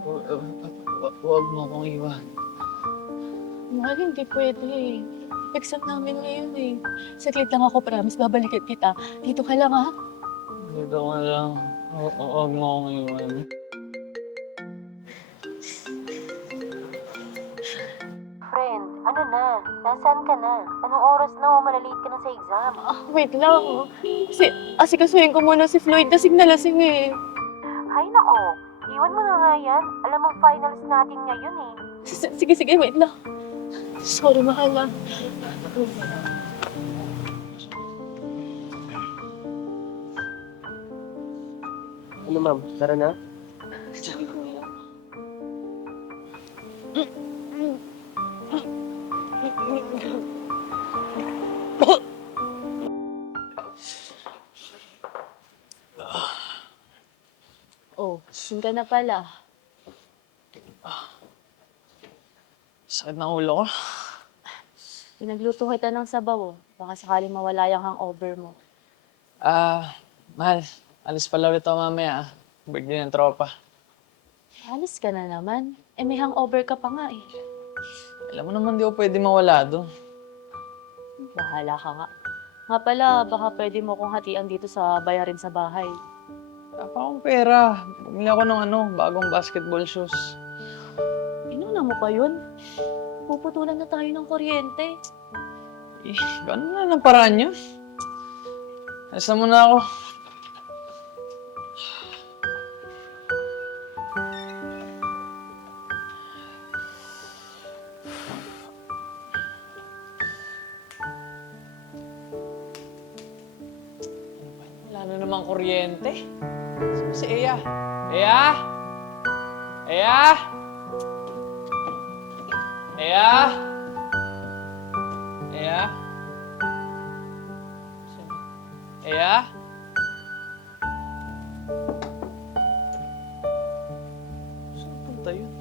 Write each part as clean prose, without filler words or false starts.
Huwag mo akong iwan. Mahal, hindi pwede eh. Exam namin ngayon eh. Saglit lang ako, promise. Babalikan kita. Dito ka lang, ha? Dito ka lang. Huwag mo akong iwan. Friend, ano na? Nasaan ka na? Anong oras na? Malalate ka na sa exam. Wait lang. Kasi asikasuhin ko muna si Floyd. Lasing na lasing eh. Hay nako, iwan mo na nga yan. Alam mong finals natin ngayon eh. Sige, sige, wait lang. Sorry, mahal ah. Ano ma'am, tara na? Sorry, kuya. Oh, saan ka na pala? Sakit ng ulo ko. Pinagluto kita ng sabaw, oh. Baka sakaling mawala yung hangover mo. Mahal. Alis pala ulit ako mamaya. Birthday ng tropa. Alis ka na naman. Eh, may hangover ka pa nga eh. Alam mo naman di ako pwede mawala doon. Bahala ka nga. Nga pala, baka pwede mo kong hatian dito sa bayarin sa bahay. Wala pa akong pera. Bumili ako ng bagong basketball shoes. Inuna mo pa yun? Puputulan na tayo ng kuryente. Eh, gano'n na lang paraan nyo. Alis na muna ako. Wala na namang kuryente. Saan si Eya? Eya? Eya? Eya? Eya? Eya? Saan punta yun?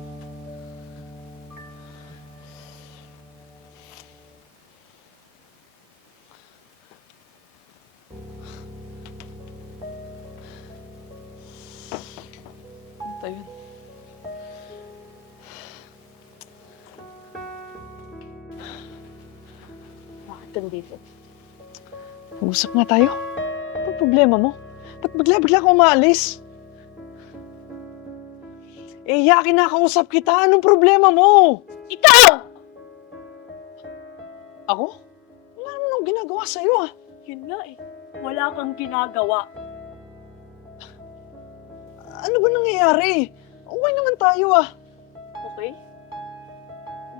Punta yun. Bakit kang dito? Mag-usap nga tayo. Ano problema mo? Ba't bigla ka umalis? Eya, kinakausap kita. Anong problema mo? Ikaw! Ako? Wala naman akong ginagawa sa'yo ah. Yun nga eh. Wala kang ginagawa. Ano ba nangyayari? Okay naman tayo ah. Okay?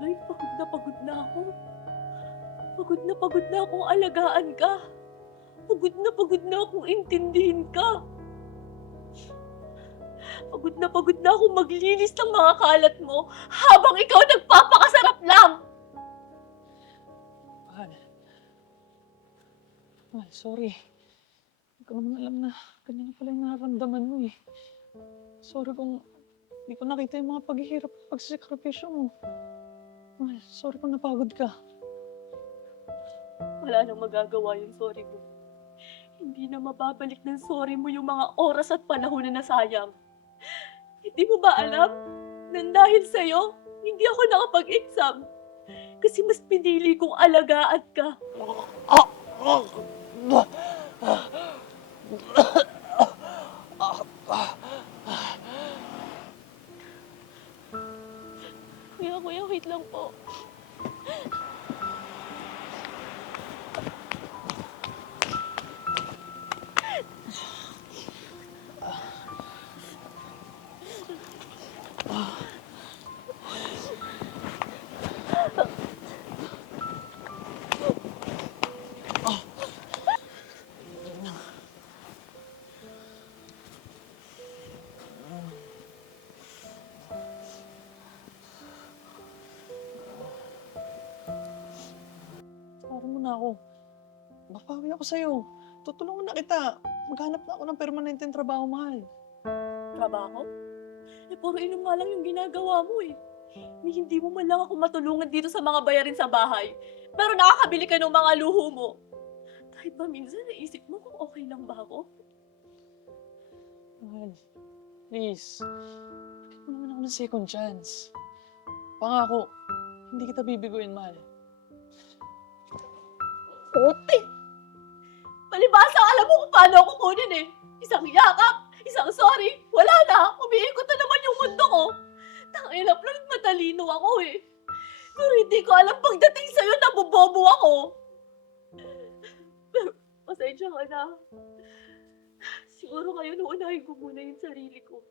Lloyd, pagod na ako. Pagod na akong alagaan ka. Pagod na akong intindihin ka. Pagod na akong maglinis ng mga kalat mo habang ikaw nagpapakasarap lang. Mahal. Mahal, sorry. Hindi ko naman alam na ganyan pala yung nararamdaman mo eh. Sorry kung hindi ko nakita yung mga paghihirap at pagsasakripisyo mo. Mahal, sorry kung napagod ka. Wala nang magagawa yung sorry mo. Hindi na mababalik ng sorry mo yung mga oras at panahon na nasayang. Hindi mo ba alam na dahil sa'yo, hindi ako nakapag-exam? Kasi mas pinili kong alagaan ka. Kuya, wait lang po. Tawarin mo na ako. Babawi ako sa'yo. Tutulungan na kita. Maghanap na ako ng permanenteng trabaho, mahal. Trabaho? Eh, puro inom nga lang yung ginagawa mo eh. Hindi mo man lang ako matulungan dito sa mga bayarin sa bahay. Pero nakakabili ka ng mga luho mo. Kahit ba minsan naisip mo kung okay lang ba ako? Mahal, please. Ano naman ako ng second chance. Pangako, hindi kita bibiguin, mahal. Puti! Palibasa, alam mo kung paano ako kunin eh. Isang yakap, isang sorry, wala na. Umiikot na naman yung mundo ko. Tangina, plan, matalino ako eh. Pero hindi ko alam pagdating sa'yo, nabobobo ako. Pero, pasensya ka na. Siguro kayo unahin ko muna yung sarili ko.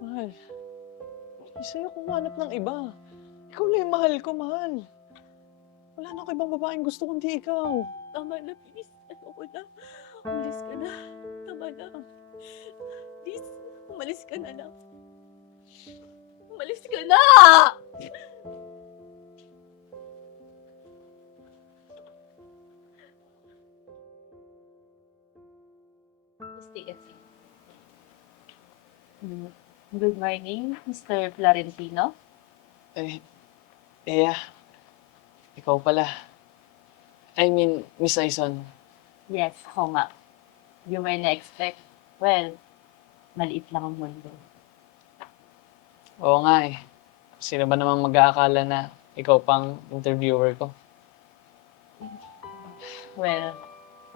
Mahal, hindi sa'yo kung hanap ng iba. Ikaw lang yung mahal ko, mahal. Wala na ako ibang babaeng gusto kundi ikaw. Tama na, please. Ano ko na? Umalis ka na. Tama na. Please, umalis ka na lang. Umalis ka na! Please take a seat. Good morning, Mr. Florentino. Ikaw pala. I mean, Miss Aison. Yes, ako nga. You may na-expect. Well, maliit lang ang mundo. Oo nga eh. Sino ba namang mag-aakala na ikaw pang interviewer ko? Well,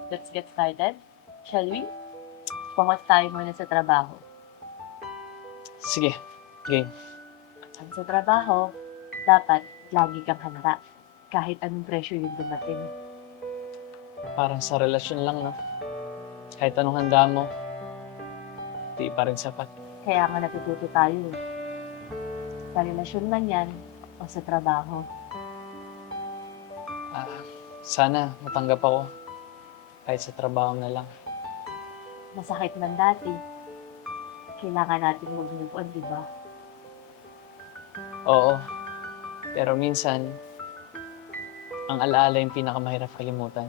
let's get started. Shall we? Focus tayo muna sa trabaho. Sige, game. Ang sa trabaho, dapat lagi kang handa. Kahit anong pressure yung dumating. Parang sa relasyon lang, no? Kahit anong handa mo, di pa rin sapat. Kaya nga natututo tayo. Sa relasyon man yan, o sa trabaho. Sana matanggap ako. Kahit sa trabaho na lang. Masakit man dati. Kailangan natin mag-move on, di ba? Oo. Pero minsan, ang alaala yung pinakamahirap kalimutan.